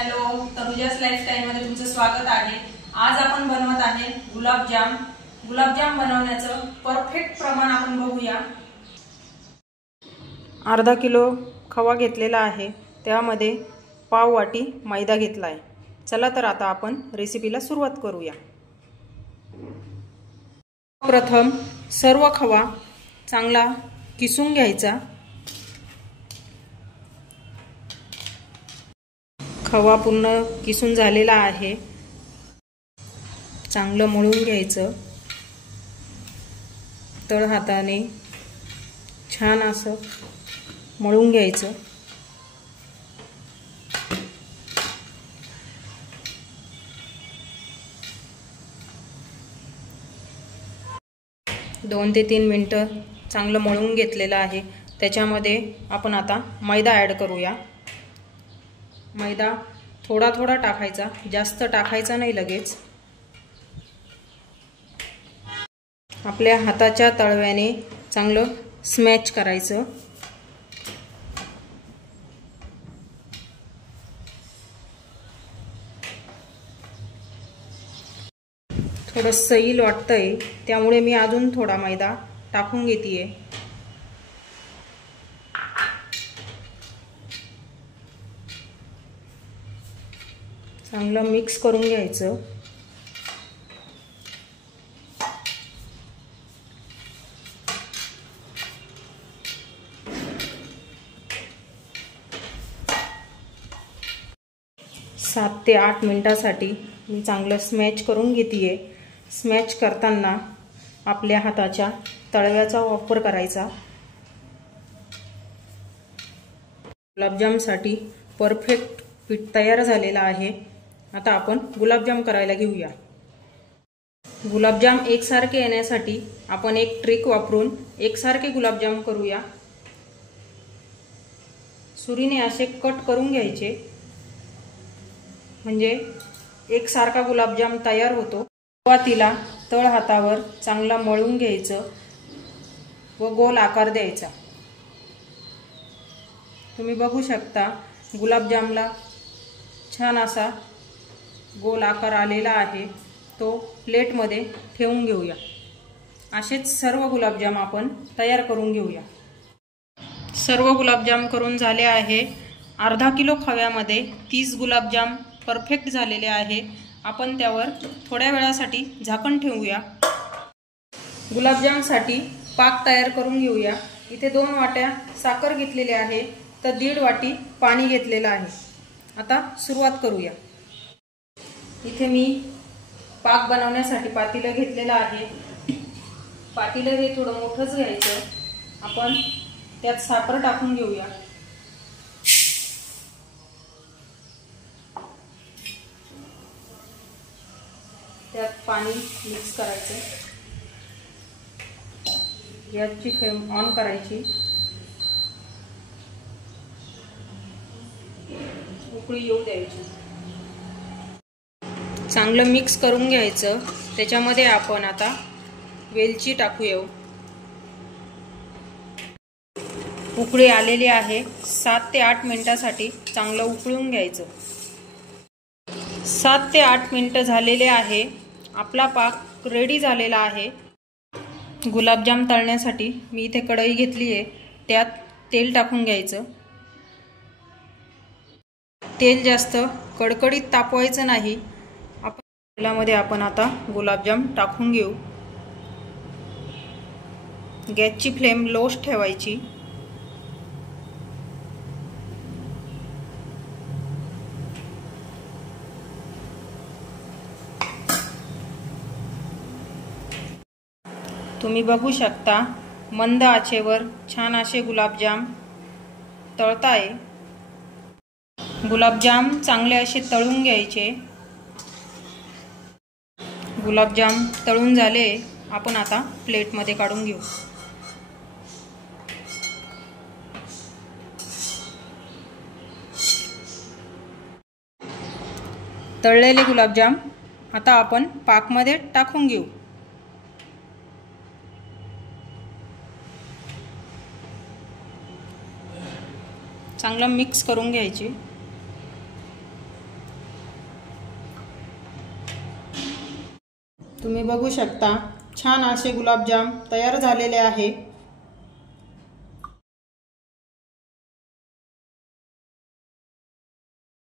Hello, तनुजास lifestyle मध्ये तुमचं स्वागत आहे। आज आपण बनवत आहे गुलाबजाम। गुलाबजाम बनवण्याचं परफेक्ट प्रमाण आपण बघूया। अर्धा किलो खवा घेतलेला आहे, त्यामध्ये पाव वाटी मैदा घेतला आहे। चला तर आता आपण रेसिपीला सुरुवात करूया। प्रथम सर्व खवा चांगला किसून घ्यायचा। खवा पूर्ण किसून झालेला आहे, चांगलं मळून घ्यायचं। तळ हाताने छान असं मळून घ्यायचं। दोन ते 3 मिनिटं चांगलं मळून घेतलेलं आहे। त्याच्यामध्ये आपण आता मैदा ॲड करूया। मैदा थोडा थोडा टाकायचा, जास्त टाकायचा नाही लगेच। आपल्या हाताच्या तळव्याने चांगलं स्मॅच करायचं। थोडं सैल वाटतंय, त्यामुळे मी अजून थोडा मैदा टाकून घेतेय। चांगलं मिक्स करून घ्यायचं। सात ते 8 मिनिटांसाठी मी चांगलं स्मॅच करून घेतेय। स्मॅच करताना आपल्या हाताच्या तळव्याचा वापर करायचा। गुलाबजामसाठी परफेक्ट पीठ तयार झालेला आहे। आता आपण गुलाबजाम करायला घेऊया। गुलाबजाम एकसारखे येण्यासाठी आपण एक ट्रिक वापरून एकसारखे गुलाबजाम करूया। सुरीने असे कट करून घ्यायचे, म्हणजे एकसारखा गुलाबजाम तयार होतो। सुरुवातीला तळ हातावर चांगला मळून घ्यायचं व गोल आकार द्यायचा। तुम्ही बघू शकता गुलाबजामला छान असा गोल आकार आलेला आहे। तो प्लेटमध्ये ठेवून घेऊया। असेच सर्व गुलाबजाम आपण तयार करून घेऊया। सर्व गुलाबजाम करून झाले आहे। अर्धा किलो खव्यामध्ये 30 गुलाबजाम परफेक्ट झालेले आहे। आपण त्यावर थोड्या वेळासाठी झाकण ठेवूया। गुलाबजामसाठी पाक तयार करून घेऊया। इथे 2 वाट्या साखर घेतलेली आहे, तर 1.5 वाटी पाणी घेतलेलं आहे। आता सुरुवात करूया। इथे मी पाक बनवण्यासाठी पातेलं घेतलेलं आहे। पातेलं हे थोडं मोठंच घ्यायचं। आपण त्यात साखर टाकून घेऊया। त्यात पाणी मिक्स करायचं। गॅसची फ्लेम ऑन करायची। उकळी येऊ द्यायची। चांगलं मिक्स करून घ्यायचं। त्याच्यामध्ये आपण आता वेलची टाकूया। उकळी आलेली आहे। 7 ते 8 मिनिटांसाठी चांगलं उकळून घ्यायचं। 7 ते 8 मिनिटं झालेले आहे। आपला पाक रेडी झालेला आहे। गुलाबजाम तळण्यासाठी मी इथे कढई घेतली आहे, त्यात तेल टाकून घ्यायचं। तेल जास्त कडकडीत तापवायचं नाही। तेलामध्ये आपण आता गुलाबजाम टाकून घेऊ। गॅसची फ्लेम लोच ठेवायची। तुम्ही बघू शकता मंद आचेवर छान असे गुलाबजाम तळताय। गुलाबजाम चांगले असे तळून घ्यायचे। गुलाबजाम तळून झाले, आपण आता प्लेटमध्ये काढून घेऊ। तळलेले गुलाबजाम आता आपण पाकमध्ये टाकून घेऊ। चांगलं मिक्स करून घ्यायची। तुम्ही बघू शकता छान असे गुलाबजाम तयार झालेले आहे।